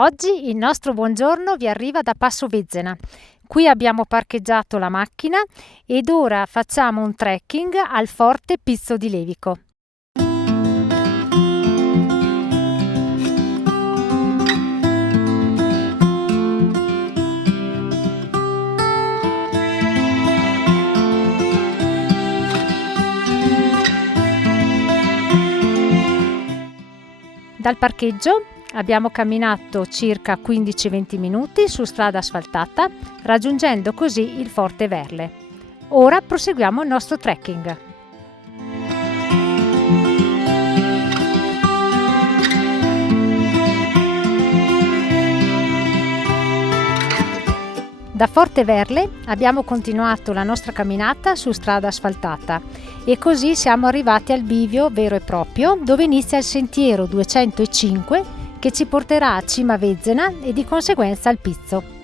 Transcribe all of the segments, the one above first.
Oggi il nostro buongiorno vi arriva da Passo Vezzena. Qui abbiamo parcheggiato la macchina ed ora facciamo un trekking al Forte Pizzo di Levico. Dal parcheggio abbiamo camminato circa 15-20 minuti su strada asfaltata, raggiungendo così il Forte Verle. Ora proseguiamo il nostro trekking. Da Forte Verle abbiamo continuato la nostra camminata su strada asfaltata e così siamo arrivati al bivio vero e proprio dove inizia il sentiero 205 che ci porterà a Cima Vezzena e di conseguenza al Pizzo.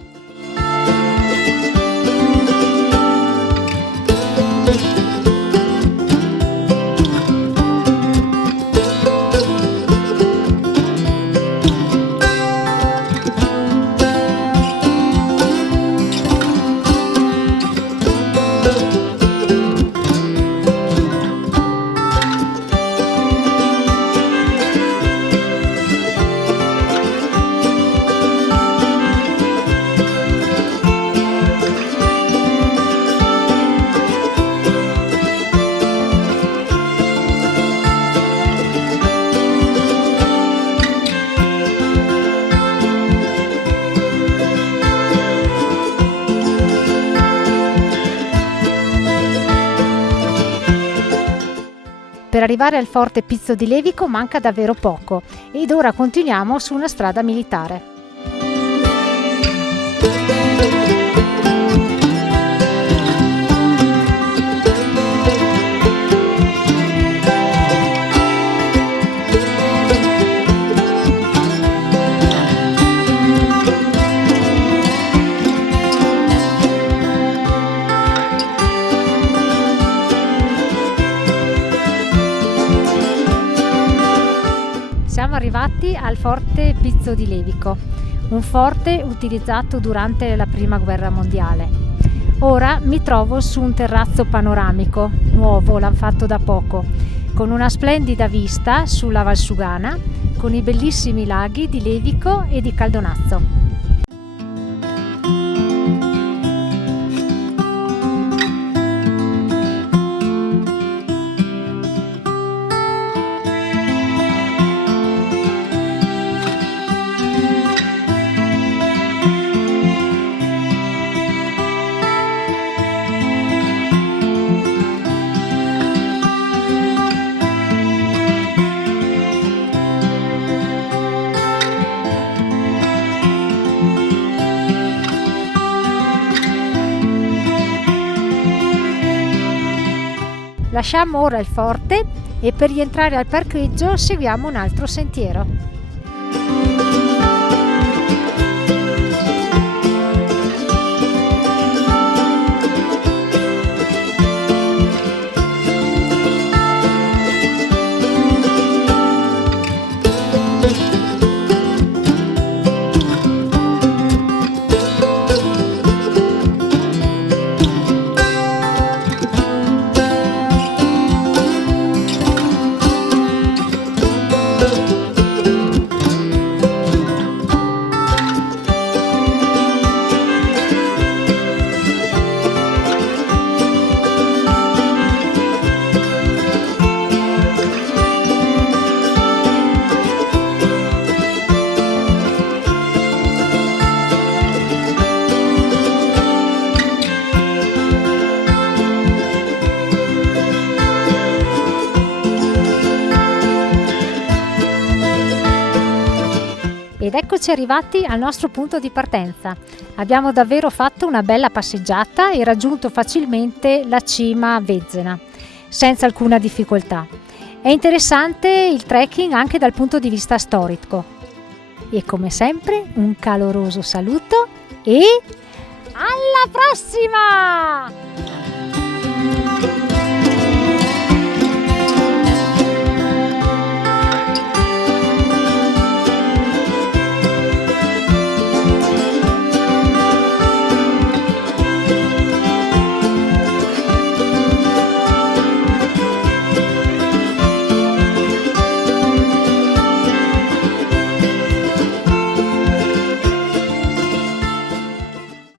Per arrivare al Forte Pizzo di Levico manca davvero poco ed ora continuiamo su una strada militare. Siamo arrivati al Forte Pizzo di Levico, un forte utilizzato durante la Prima Guerra Mondiale. Ora mi trovo su un terrazzo panoramico, nuovo, l'hanno fatto da poco, con una splendida vista sulla Valsugana, con i bellissimi laghi di Levico e di Caldonazzo. Lasciamo ora il forte e per rientrare al parcheggio seguiamo un altro sentiero. Ed eccoci arrivati al nostro punto di partenza. Abbiamo davvero fatto una bella passeggiata e raggiunto facilmente la Cima Vezzena, senza alcuna difficoltà. È interessante il trekking anche dal punto di vista storico. E come sempre un caloroso saluto e alla prossima!